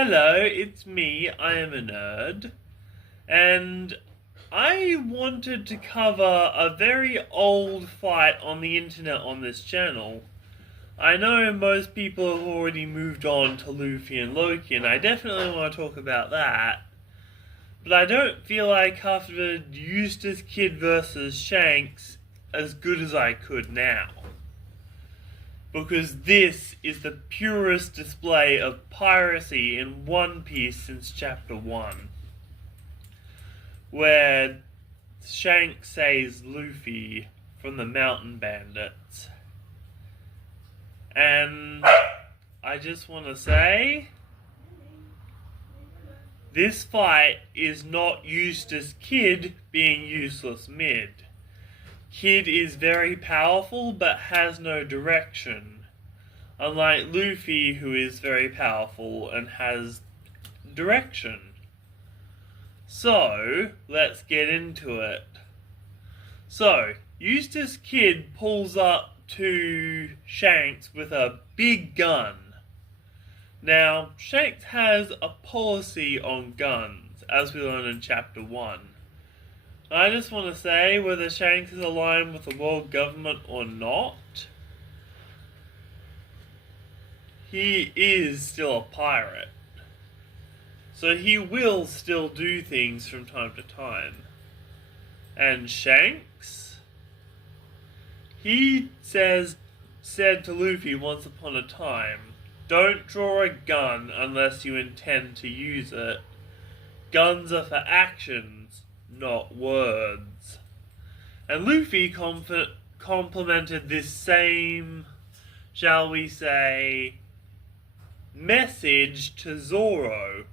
Hello, it's me, I am a nerd, and I wanted to cover a very old fight on the internet on this channel. I know most people have already moved on to Luffy and Loki, and I definitely want to talk about that, but I don't feel I covered Eustace Kid vs. Shanks as good as I could now. Because this is the purest display of piracy in One Piece since Chapter 1. Where Shanks saves Luffy from the mountain bandits. And I just want to say, this fight is not Eustace Kid being useless mid. Kid is very powerful but has no direction, unlike Luffy, who is very powerful and has direction. So, let's get into it. So, Eustace Kid pulls up to Shanks with a big gun. Now, Shanks has a policy on guns, as we learned in Chapter 1. I just want to say, whether Shanks is aligned with the world government or not, he is still a pirate. So he will still do things from time to time. And Shanks, he said to Luffy once upon a time, don't draw a gun unless you intend to use it. Guns are for actions, not words. And Luffy complimented this same, shall we say, message to Zoro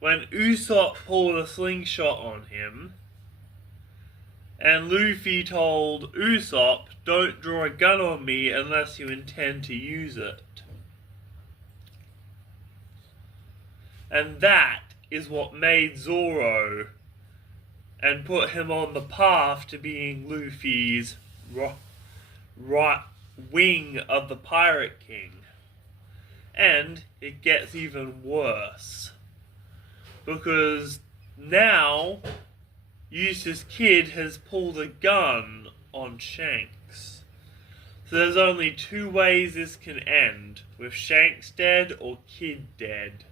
when Usopp pulled a slingshot on him, and Luffy told Usopp, don't draw a gun on me unless you intend to use it. And that is what made Zoro and put him on the path to being Luffy's right wing of the Pirate King. And it gets even worse, because now Eustace Kid has pulled a gun on Shanks. So there's only two ways this can end, with Shanks dead or Kid dead.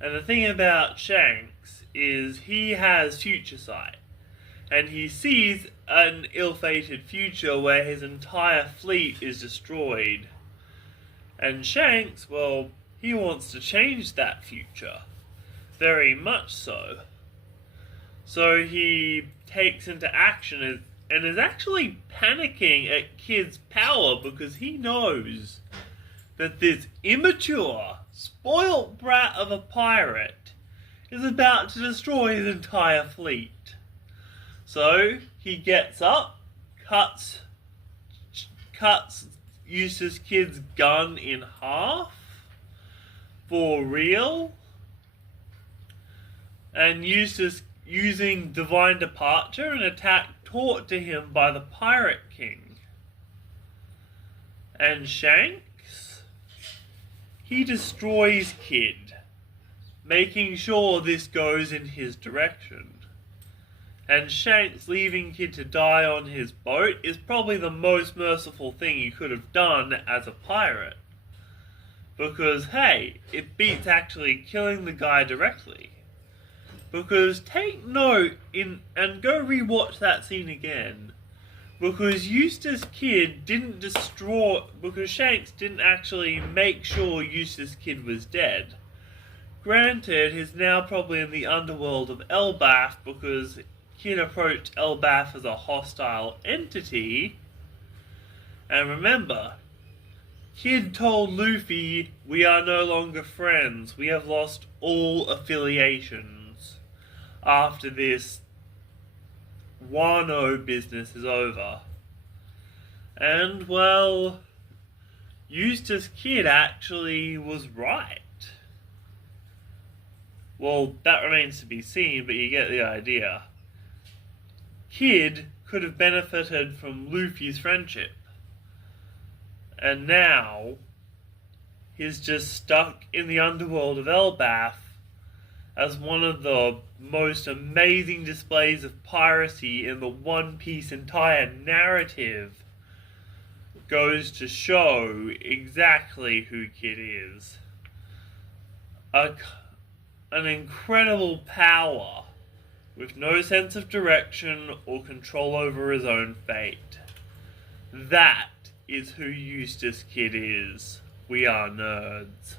And the thing about Shanks is he has future sight, and he sees an ill-fated future where his entire fleet is destroyed. And Shanks, well, he wants to change that future. Very much so. So he takes into action and is actually panicking at Kid's power, because he knows that this immature, spoilt brat of a pirate is about to destroy his entire fleet. So he gets up, cuts Eustace Kid's gun in half, for real, and Eustace, using divine departure, an attack taught to him by the Pirate King. And Shanks, he destroys Kid, making sure this goes in his direction. And Shanks leaving Kid to die on his boat is probably the most merciful thing he could have done as a pirate. Because, hey, it beats actually killing the guy directly. Because take note and go rewatch that scene again. Because Eustace Kid didn't because Shanks didn't actually make sure Eustace Kid was dead. Granted, he's now probably in the underworld of Elbaf, because Kid approached Elbaf as a hostile entity. And remember, Kid told Luffy, we are no longer friends, we have lost all affiliations after this Wano business is over. And, well, Eustace Kid actually was right. Well, that remains to be seen, but you get the idea. Kid could have benefited from Luffy's friendship. And now, He's just stuck in the underworld of Elbath as one of the most amazing displays of piracy in the One Piece entire narrative goes to show exactly who Kid is. An incredible power with no sense of direction or control over his own fate. That is who Eustace Kid is. We are nerds.